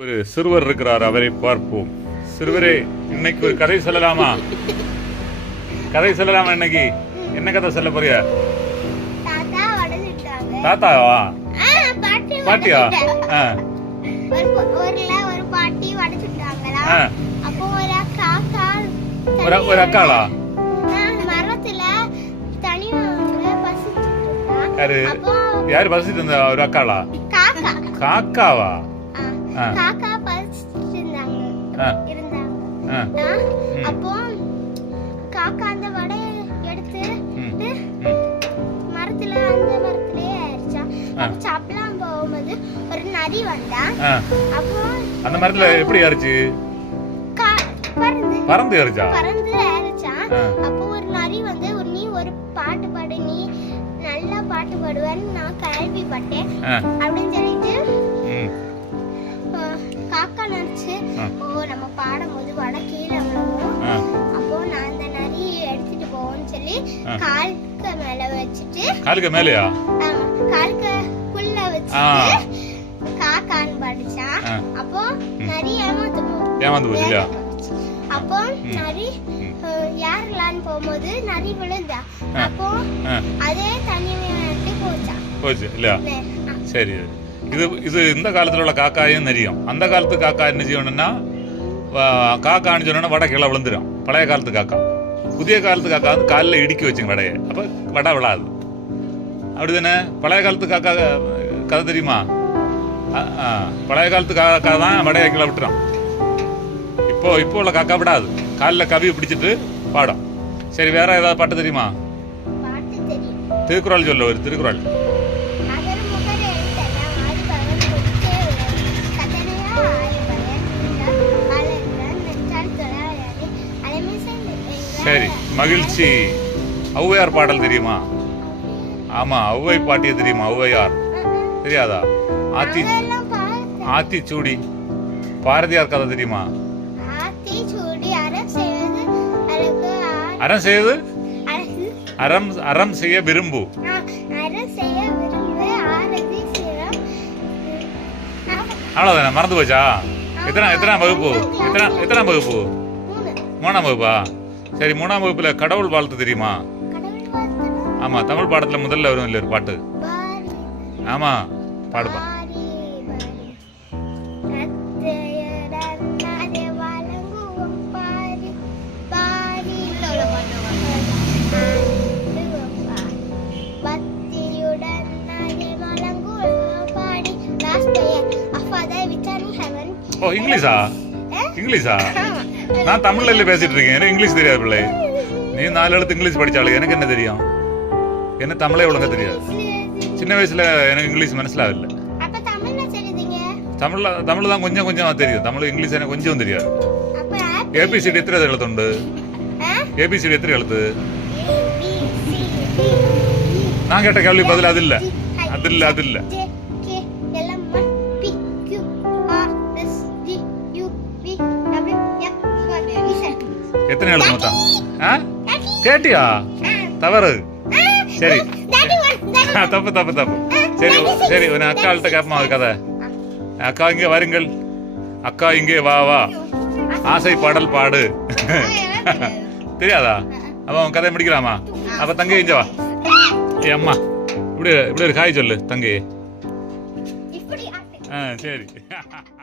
ஒரு சிறுவர் இருக்கிறார் அவரை பார்ப்போம். சிறுவரே இன்னைக்கு ஒரு கதை சொல்லலாமா? கதை சொல்லலாமா இன்னைக்கு? என்ன கதை சொல்ல போறிய? தாத்தாவா? பாட்டியா? ஒரு அக்காளா. யாரு? யாரு பசிட்டு இருந்த? ஒரு அக்காளா? காக்கா. காக்காவா. காக்கா பசிச்சுட்டு இருந்தாங்க இருந்தாங்க. அப்போ காக்கா அந்த வடையை எடுத்து. மரத்துல அந்த மரத்திலேயே. அப்ப சாப்பிடலாம் போகும்போது ஒரு நரி வந்தா அப்போ அந்த மரத்துல எப்படி ஏறிச்சு பறந்து ஏறிச்சா பறந்து ஏறிச்சான் ஆ. அப்போ ஒரு நரி வந்து ஒரு நீ ஒரு பாட்டு பாடு நீ நல்லா பாட்டு பாடுவேன்னு நான் கேள்விப்பட்டேன் அப்படின்னு சொல்லிட்டு காக்கா நினைச்சு. ஓ நம்ம பாடும்போது வட கீழே விழுவும். அப்போ நான் அந்த நரி எடுத்துட்டு போவோம்னு சொல்லி. காலுக்கு மேல வச்சுட்டு காலுக்கு மேலையா? காலுக்கு ஆ. வச்சுட்டு காக்கான்னு படிச்சான். அப்போ நரி போகும் ஏமாந்து போச்சு இல்லையா? அப்போ நரி யாரெல்லாம் போகும்போது நரி விழுந்தா. அப்போ அதே தண்ணி போச்சான் போச்சு. இல்லையா? ஆ. சரி. இது இது இந்த காலத்துல உள்ள காக்காயும் தெரியும் அந்த காலத்து காக்கா என்ன செய்யணும்னா காக்கான்னு சொன்னா வடை கீழே விழுந்துடும் பழைய காலத்து காக்கா. புதிய காலத்து காக்கா வந்து காலில் இடுக்கி வச்சுங்க வடையை. அப்போ வடை விழாது. அப்படிதானே? பழைய காலத்து காக்கா கதை தெரியுமா? பழைய காலத்து காக்கா தான் வடையை கீழே விட்டுறான் இப்போ இப்போ உள்ள காக்கா விடாது. காலில் கவி பிடிச்சிட்டு பாடும். சரி வேற ஏதாவது பாட்டு தெரியுமா? பாட்டு தெரியும். திருக்குறள் சொல்ல ஒரு திருக்குறள். சரி மகிழ்ச்சி. ஔவையார் பாடல் தெரியுமா? ஆமா ஔவை பாட்டிய தெரியுமா? ஔவையார். தெரியாதா? ஆத்தி பார்த்தேன். ஆத்திச்சூடி பாரதியார் கதை தெரியுமா? ஆத்தி சூடி அறம் செய்வது அறம் அறம் செய்ய விரும்பு. அவ்வளவுதானே மறந்து போச்சா? எத்தனை எத்தனை வகுப்பு? எத்தனை எத்தனை வகுப்பு? மூணு. மூணாம் வகுப்பா? சரி மூணாம் வகுப்புல கடவுள் வாழ்த்து தெரியுமா? ஆமா தமிழ் பாடத்துல முதல்ல வரும் இல்ல ஒரு பாட்டு? ஆமா பாடுப்பா. ஓ இங்கிலீஷா? இங்கிலீஷா? நான் தமிழ்ல இல்ல பேசிட்டு இருக்கேன். எனக்கு இங்கிலீஷ் தெரியாது பிள்ளை. நீ நாலு எழுத்து இங்கிலீஷ் படிச்சாளு எனக்கு என்ன தெரியும்? என்ன தமிழே ஒழுங்கா தெரியாது. சின்ன வயசுல எனக்கு இங்கிலீஷ் மனசிலாகல தமிழ்ல தமிழ் தான் கொஞ்சம் கொஞ்சம் தெரியும் தமிழ் இங்கிலீஷ் எனக்கு கொஞ்சம் தெரியாது. ஏபிசிடி எத்தனை எழுத்துண்டு? ஏபிசிடி எத்தனை எழுத்து? நான் கேட்ட கேள்வி பதில் அது இல்ல. அது இல்ல அது இல்ல. எத்தனை எழுத்து மொத்தம் ஆ? கேட்டியா? தவறு. சரி. தப்பு தப்பு தப்பு. சரி சரி உன் அக்காள்கிட்ட கேட்போம் அது கதை? அக்கா இங்கே வாருங்கள். அக்கா இங்கே வா வா. ஆசை பாடல் பாடு. தெரியாதா? அப்ப அவன் கதை முடிக்கலாமா அப்ப தங்கை இங்க வா. ஏ அம்மா இப்படி இப்படி ஒரு காய் சொல்லு தங்கை. ஆ சரி.